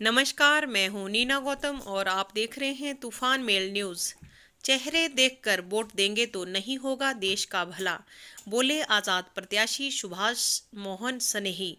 नमस्कार, मैं हूं नीना गौतम और आप देख रहे हैं तूफान मेल न्यूज़। चेहरे देखकर वोट देंगे तो नहीं होगा देश का भला, बोले आज़ाद प्रत्याशी सुभाष मोहन सनेही।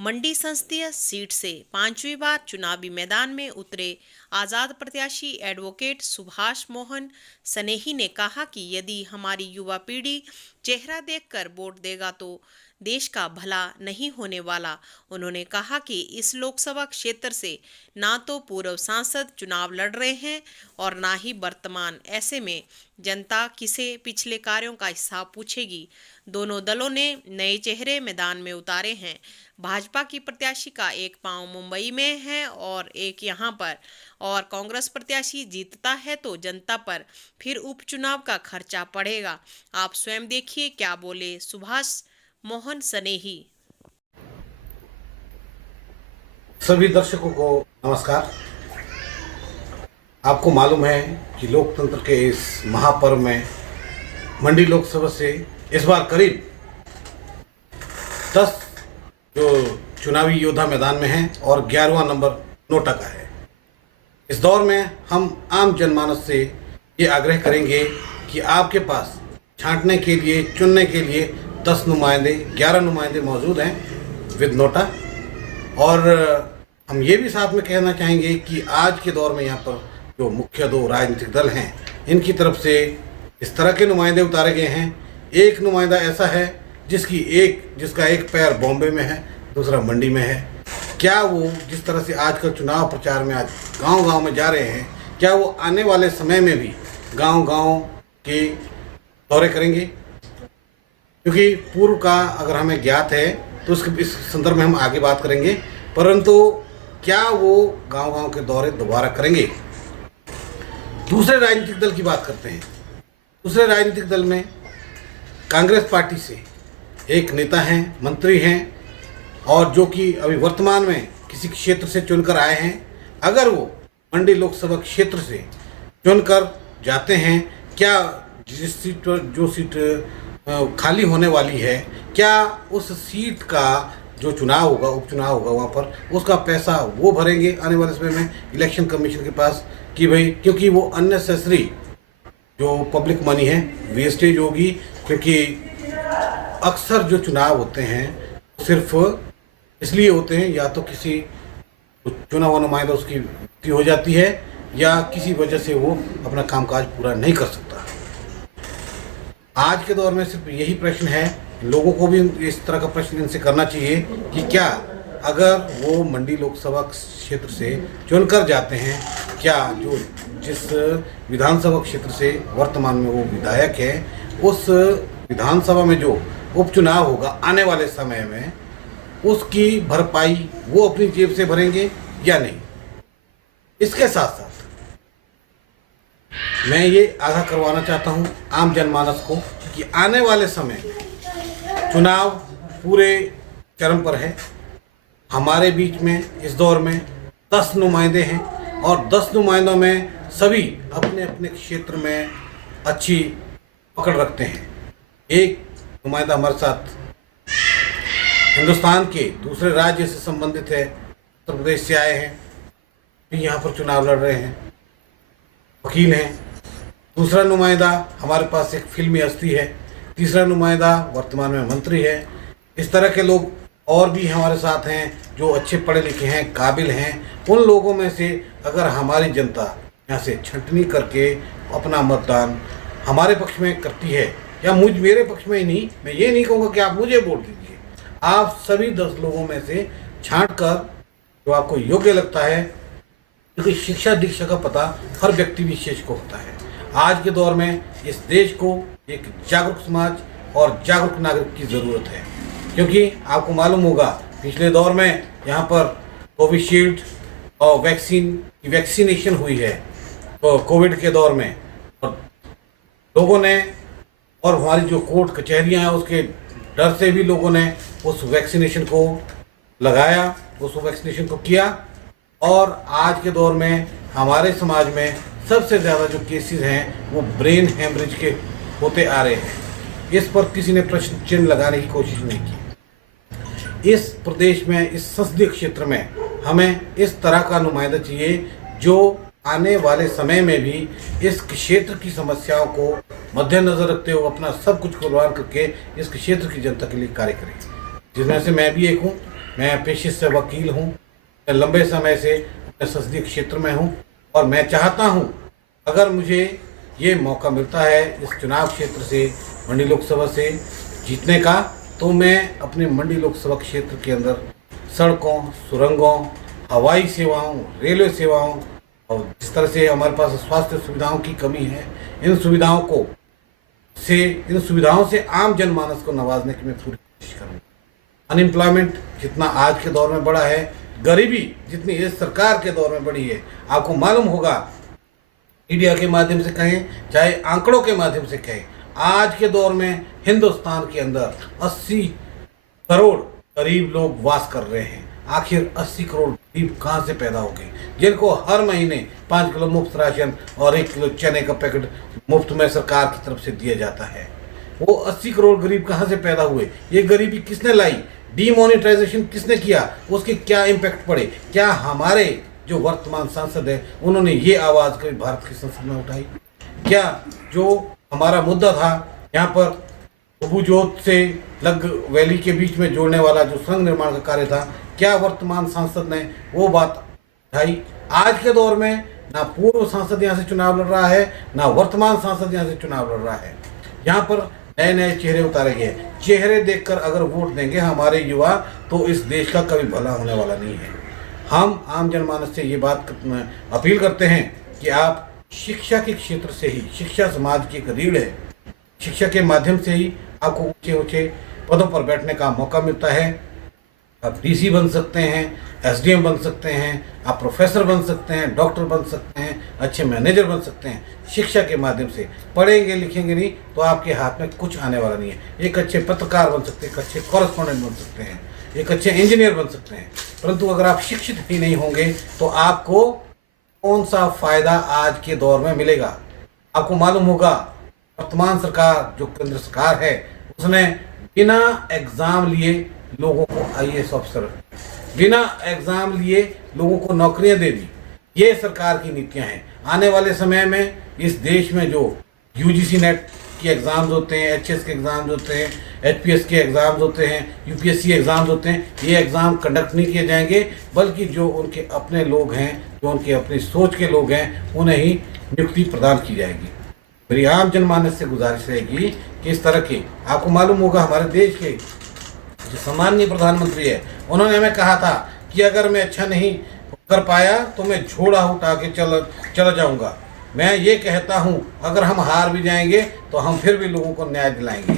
मंडी संसदीय सीट से पांचवी बार चुनावी मैदान में उतरे आज़ाद प्रत्याशी एडवोकेट सुभाष मोहन सनेही ने कहा कि यदि हमारी युवा पीढ़ी चेहरा देखकर वोट देगा तो देश का भला नहीं होने वाला। उन्होंने कहा कि इस लोकसभा क्षेत्र से ना तो पूर्व सांसद चुनाव लड़ रहे हैं और ना ही वर्तमान। ऐसे में जनता किसे पिछले कार्यों का हिसाब पूछेगी। दोनों दलों ने नए चेहरे मैदान में उतारे हैं। भाजपा की प्रत्याशी का एक पांव मुंबई में है और एक यहां पर, और कांग्रेस प्रत्याशी जीतता है तो जनता पर फिर उपचुनाव का खर्चा पड़ेगा। आप स्वयं देखिए क्या बोले सुभाष मोहन सनेही। सभी दर्शकों को नमस्कार। आपको मालूम है कि लोकतंत्र के इस महापर्व में मंडी लोकसभा से इस बार करीब 10 जो चुनावी योद्धा मैदान में हैं और 11वां नंबर नोटा का है। इस दौर में हम आम जनमानस से ये आग्रह करेंगे कि आपके पास छांटने के लिए, चुनने के लिए 10 नुमाइंदे, 11 नुमाइंदे मौजूद हैं विद नोटा। और हम ये भी साथ में कहना चाहेंगे कि आज के दौर में यहाँ पर जो मुख्य 2 राजनीतिक दल हैं, इनकी तरफ से इस तरह के नुमाइंदे उतारे गए हैं। एक नुमाइंदा ऐसा है जिसका एक पैर बॉम्बे में है, दूसरा मंडी में है। क्या वो जिस तरह से आजकल चुनाव प्रचार में आज गांव-गांव में जा रहे हैं, क्या वो आने वाले समय में भी गांव-गांव के दौरे करेंगे? क्योंकि पूर्व का अगर हमें ज्ञात है तो इस संदर्भ में हम आगे बात करेंगे, परंतु क्या वो गांव-गांव के दौरे दोबारा करेंगे? दूसरे राजनीतिक दल की बात करते हैं। दूसरे राजनीतिक दल में कांग्रेस पार्टी से एक नेता हैं, मंत्री हैं, और जो कि अभी वर्तमान में किसी क्षेत्र से चुनकर आए हैं। अगर वो मंडी लोकसभा क्षेत्र से चुनकर जाते हैं, क्या जिस सीट पर जो सीट खाली होने वाली है, क्या उस सीट का जो चुनाव होगा, उपचुनाव होगा, वहाँ पर उसका पैसा वो भरेंगे आने वाले समय में इलेक्शन कमीशन के पास कि भाई, क्योंकि वो अननेसेसरी जो पब्लिक मनी है वेस्टेज होगी। क्योंकि अक्सर जो चुनाव होते हैं सिर्फ इसलिए होते हैं, या तो किसी चुना हुआ नुमाइंदा उसकी मृत्यु हो जाती है या किसी वजह से वो अपना कामकाज पूरा नहीं कर सकता। आज के दौर में सिर्फ यही प्रश्न है, लोगों को भी इस तरह का प्रश्न इनसे करना चाहिए कि क्या अगर वो मंडी लोकसभा क्षेत्र से चुनकर जाते हैं, क्या जो जिस विधानसभा क्षेत्र से वर्तमान में वो विधायक है, उस विधानसभा में जो उपचुनाव होगा आने वाले समय में, उसकी भरपाई वो अपनी जेब से भरेंगे या नहीं? इसके साथ साथ मैं ये आगाह करवाना चाहता हूँ आम जनमानस को कि आने वाले समय में चुनाव पूरे चरम पर है। हमारे बीच में इस दौर में 10 नुमाइंदे हैं और 10 नुमाइंदों में सभी अपने अपने क्षेत्र में अच्छी पकड़ रखते हैं। एक नुमाइंदा हमारे साथ हिंदुस्तान के दूसरे राज्य से संबंधित है, उत्तर प्रदेश से आए हैं, फिर यहाँ पर चुनाव लड़ रहे हैं, वकील हैं। दूसरा नुमाइंदा हमारे पास एक फिल्मी हस्ती है। तीसरा नुमाइंदा वर्तमान में मंत्री है। इस तरह के लोग और भी हमारे साथ हैं जो अच्छे पढ़े लिखे हैं, काबिल हैं। उन लोगों में से अगर हमारी जनता यहाँ से छंटनी करके अपना मतदान हमारे पक्ष में करती है, या मेरे पक्ष में ही नहीं, मैं ये नहीं कहूँगा कि आप मुझे वोट दीजिए, आप सभी 10 लोगों में से छांट कर जो आपको योग्य लगता है, क्योंकि शिक्षा दीक्षा का पता हर व्यक्ति विशेष को होता है। आज के दौर में इस देश को एक जागरूक समाज और जागरूक नागरिक की ज़रूरत है। क्योंकि आपको मालूम होगा पिछले दौर में यहाँ पर कोविशील्ड और वैक्सीनेशन हुई है तो कोविड के दौर में, और लोगों ने, और हमारी जो कोर्ट कचहरियाँ हैं उसके डर से भी लोगों ने उस वैक्सीनेशन को लगाया, उस वैक्सीनेशन को किया। और आज के दौर में हमारे समाज में सबसे ज़्यादा जो केसेस हैं वो ब्रेन हेमरेज के होते आ रहे हैं। इस पर किसी ने प्रश्न चिन्ह लगाने की कोशिश नहीं की। इस प्रदेश में, इस संसदीय क्षेत्र में हमें इस तरह का नुमाइंदा चाहिए जो आने वाले समय में भी इस क्षेत्र की समस्याओं को मद्देनजर रखते हुए अपना सब कुछ कुर्बान करके इस क्षेत्र की जनता के लिए कार्य करें, जिसमें से मैं भी एक हूँ। मैं पेशे से वकील हूँ, मैं लंबे समय से अपने संसदीय क्षेत्र में हूँ और मैं चाहता हूँ अगर मुझे ये मौका मिलता है इस चुनाव क्षेत्र से, मंडी लोकसभा से जीतने का, तो मैं अपने मंडी लोकसभा क्षेत्र के अंदर सड़कों, सुरंगों, हवाई सेवाओं, रेलवे सेवाओं और जिस तरह से हमारे पास स्वास्थ्य सुविधाओं की कमी है, इन सुविधाओं से आम जनमानस को नवाजने की मैं पूरी कोशिश करूँगा। अनएम्प्लॉयमेंट जितना आज के दौर में बढ़ा है, गरीबी जितनी इस सरकार के दौर में बढ़ी है, आपको मालूम होगा, मीडिया के माध्यम से कहें चाहे आंकड़ों के माध्यम से कहें, आज के दौर में हिंदुस्तान के अंदर 80 करोड़ गरीब लोग वास कर रहे हैं। आखिर 80 करोड़ गरीब कहाँ से पैदा हो गए, जिनको हर महीने 5 किलो मुफ्त राशन और 1 किलो चने का पैकेट मुफ्त में सरकार की तरफ से दिया जाता है। वो 80 करोड़ गरीब कहाँ से पैदा हुए, ये गरीबी किसने लाई, डीमोनेटाइजेशन किसने किया, उसके क्या इम्पैक्ट पड़े, क्या हमारे जो वर्तमान सांसद है उन्होंने ये आवाज़ कभी भारत की संसद में उठाई, क्या जो हमारा मुद्दा था यहाँ पर प्रभुजोत से लग वैली के बीच में जोड़ने वाला जो सुरंग निर्माण का कार्य था, क्या वर्तमान सांसद ने वो बात उठाई। आज के दौर में ना पूर्व सांसद यहाँ से चुनाव लड़ रहा है, ना वर्तमान सांसद यहाँ से चुनाव लड़ रहा है। यहाँ पर नए नए चेहरे उतारे गए। चेहरे देखकर अगर वोट देंगे हमारे युवा तो इस देश का कभी भला होने वाला नहीं है। हम आम जनमानस से ये बात अपील करते हैं कि आप शिक्षा के क्षेत्र से ही, शिक्षा समाज की एक रीढ़ है, शिक्षा के माध्यम से ही आपको ऊंचे ऊंचे पदों पर बैठने का मौका मिलता है। आप डीसी बन सकते हैं, एसडीएम बन सकते हैं, आप प्रोफेसर बन सकते हैं, डॉक्टर बन सकते हैं, अच्छे मैनेजर बन सकते हैं। शिक्षा के माध्यम से पढ़ेंगे लिखेंगे नहीं तो आपके हाथ में कुछ आने वाला नहीं है। एक अच्छे पत्रकार बन सकते हैं, एक अच्छे कॉरेस्पॉन्डेंट बन सकते हैं, एक अच्छे इंजीनियर बन सकते हैं, परंतु अगर आप शिक्षित ही नहीं होंगे तो आपको कौन सा फायदा आज के दौर में मिलेगा। आपको मालूम होगा वर्तमान सरकार जो केंद्र सरकार है उसने बिना एग्जाम लिए लोगों को आईएएस ऑफिसर, बिना एग्जाम लिए लोगों को नौकरियां दे दी। ये सरकार की नीतियां हैं। आने वाले समय में इस देश में जो यूजीसी नेट के एग्ज़ाम्स होते हैं, एचएस के एग्ज़ाम्स होते हैं, एचपीएस के एग्ज़ाम्स होते हैं, यूपीएससी एग्ज़ाम्स होते हैं, ये एग्ज़ाम कंडक्ट नहीं किए जाएंगे, बल्कि जो उनके अपने लोग हैं, जो उनकी अपनी सोच के लोग हैं, उन्हें ही नियुक्ति प्रदान की जाएगी। मेरी आम जनमानस से गुजारिश रहेगी कि इस तरह के, आपको मालूम होगा हमारे देश के जो सम्माननीय प्रधानमंत्री है, उन्होंने हमें कहा था कि अगर मैं अच्छा नहीं कर पाया तो मैं झोला उठा के चला जाऊंगा। मैं ये कहता हूं अगर हम हार भी जाएंगे तो हम फिर भी लोगों को न्याय दिलाएंगे।